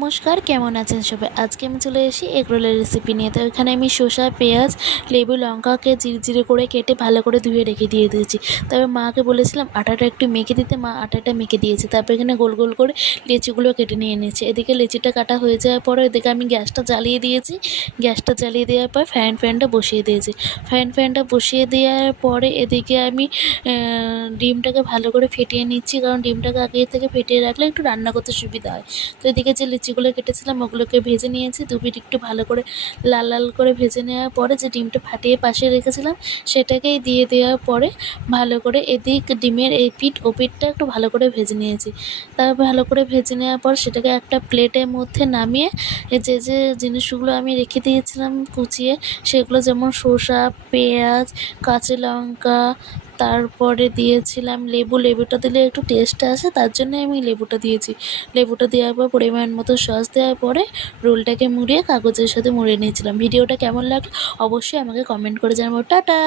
নমস্কার, কেমন আছেন সবাই? আজকে আমি চলে এসেছি এগরোলের রেসিপি নিয়ে। তো এখানে আমি শসা, পেঁয়াজ, লেবু, লঙ্কাকে জিরে করে কেটে ভালো করে ধুয়ে রেখে দিয়েছি। তবে মাকে বলেছিলাম আটাটা একটু মেখে দিতে, মা আটাটা মেখে দিয়েছে। তারপর এখানে গোল গোল করে লেচিগুলো কেটে নিয়ে নিয়েছি। এদিকে লেচিটা কাটা হয়ে যাওয়ার পরে এদিকে আমি গ্যাসটা জ্বালিয়ে দিয়েছি। গ্যাসটা জ্বালিয়ে দেওয়ার পর ফ্যানটা বসিয়ে দিয়েছি। ফ্যানটা বসিয়ে দেওয়ার পরে এদিকে আমি ডিমটাকে ভালো করে ফেটিয়ে নিচ্ছি, কারণ ডিমটাকে আগে থেকে ফেটিয়ে রাখলে একটু রান্না করতে সুবিধা হয়। তো এদিকে যে লিচিগুলো কেটেছিলাম ওগুলোকে ভেজে নিয়েছি। দুপিঠ একটু ভালো করে লাল লাল করে ভেজে নেওয়ার পরে যে ডিমটা ফাটিয়ে পাশে রেখেছিলাম সেটাকেই দিয়ে দেওয়ার পরে ভালো করে এদিক ডিমের এই পিঠ ও পিঠটা একটু ভালো করে ভেজে নিয়েছি। তারপর ভালো করে ভেজে নেওয়ার পর সেটাকে একটা প্লেটের মধ্যে নামিয়ে যে জিনিসগুলো আমি রেখে দিয়েছিলাম কুচিয়ে, সেগুলো যেমন শসা, পেঁয়াজ, কাঁচা লঙ্কা, তারপরে দিয়েছিলাম লেবুটা দিলে একটু টেস্ট আসে, তার জন্য আমি লেবুটা দিয়েছি। লেবুটা দেওয়ার পর পরিমাণ মতো সস দেওয়ার পরে রোলটাকে মুড়িয়ে কাগজের সাথে মুড়ে নিয়েছিলাম। ভিডিওটা কেমন লাগলো অবশ্যই আমাকে কমেন্ট করে জানাবো। টাটা।